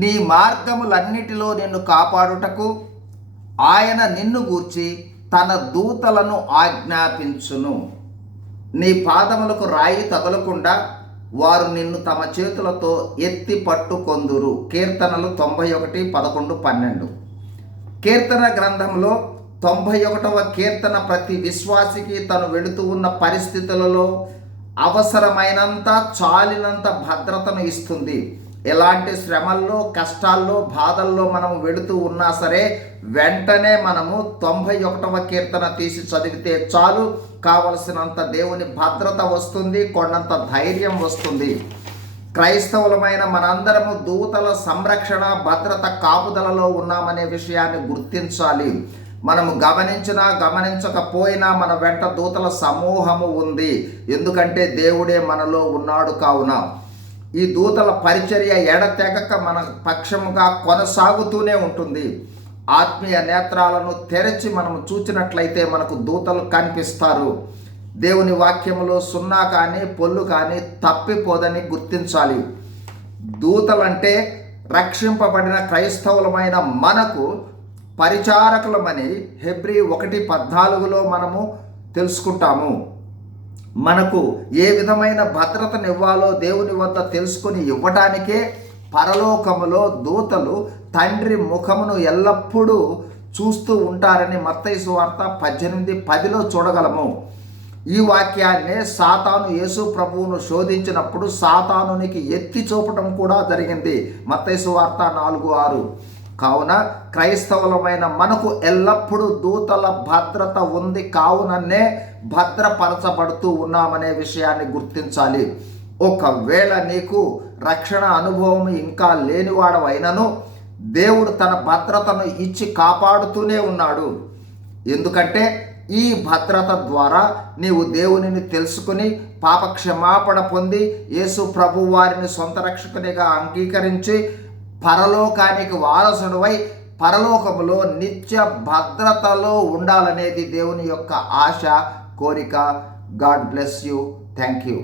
నీ మార్గములన్నిటిలో నిన్ను కాపాడుటకు ఆయన నిన్ను గూర్చి తన దూతలను ఆజ్ఞాపించును. నీ పాదములకు రాయి తగలకుండా వారు నిన్ను తమ చేతులతో ఎత్తి పట్టుకొందురు. కీర్తనలు తొంభై ఒకటి పదకొండు పన్నెండు. కీర్తన గ్రంథంలో తొంభై ఒకటవ కీర్తన ప్రతి విశ్వాసికి తను వెళుతూ ఉన్న పరిస్థితులలో అవసరమైనంత చాలినంత భద్రతను ఇస్తుంది. ఎలాంటి శ్రమల్లో కష్టాల్లో బాధల్లో మనం వెళుతూ ఉన్నా సరే వెంటనే మనము తొంభై ఒకటవ కీర్తన తీసి చదివితే చాలు. కావలసినంత దేవుని భద్రత వస్తుంది కొండంత ధైర్యం వస్తుంది. క్రైస్తవులమైన మనందరము దూతల సంరక్షణ భద్రత కాపుదలలో ఉన్నామనే విషయాన్ని గుర్తించాలి. మనము గమనించినా గమనించకపోయినా మన వెంట దూతల సమూహము ఉంది. ఎందుకంటే దేవుడే మనలో ఉన్నాడు కావున. ఈ దూతల పరిచర్య ఎడతెగక మన పక్షముగా కొనసాగుతూనే ఉంటుంది. ఆత్మీయ నేత్రాలను తెరచి మనం చూచినట్లయితే మనకు దూతలు కనిపిస్తారు. దేవుని వాక్యంలో సున్నా కానీ పొల్లు కానీ తప్పిపోదని గుర్తించాలి. దూతలంటే రక్షింపబడిన క్రైస్తవులమైన మనకు పరిచారకులమని హెబ్రి ఒకటి పద్నాలుగులో మనము తెలుసుకుంటాము. మనకు ఏ విధమైన భద్రతనివ్వాలో దేవుని వద్ద తెలుసుకొని ఇవ్వటానికే పరలోకములో దూతలు తండ్రి ముఖమును ఎల్లప్పుడూ చూస్తూ ఉంటారని మత్తైసు వార్త పద్దెనిమిది పదిలో చూడగలము. ఈ వాక్యాన్నే సాతాను యేసు ప్రభువును శోధించినప్పుడు సాతానునికి ఎత్తి చూపటం కూడా జరిగింది. మత్తైసు వార్త నాలుగు ఆరు. కావున క్రైస్తవులమైన మనకు ఎల్లప్పుడూ దూతల భద్రత ఉంది. కావుననే భద్రపరచబడుతూ ఉన్నామనే విషయాన్ని గుర్తించాలి. ఒకవేళ నీకు రక్షణ అనుభవం ఇంకా లేనివాడవైనను దేవుడు తన భద్రతను ఇచ్చి కాపాడుతూనే ఉన్నాడు. ఎందుకంటే ఈ భద్రత ద్వారా నీవు దేవునిని తెలుసుకుని పాప క్షమాపణ పొంది యేసు ప్రభు వారిని సొంత రక్షకునిగా అంగీకరించి పరలోకానికి వారసుడువై పరలోకములో నిత్య భద్రతలో ఉండాలనేది దేవుని యొక్క ఆశ కోరిక. God bless you thank you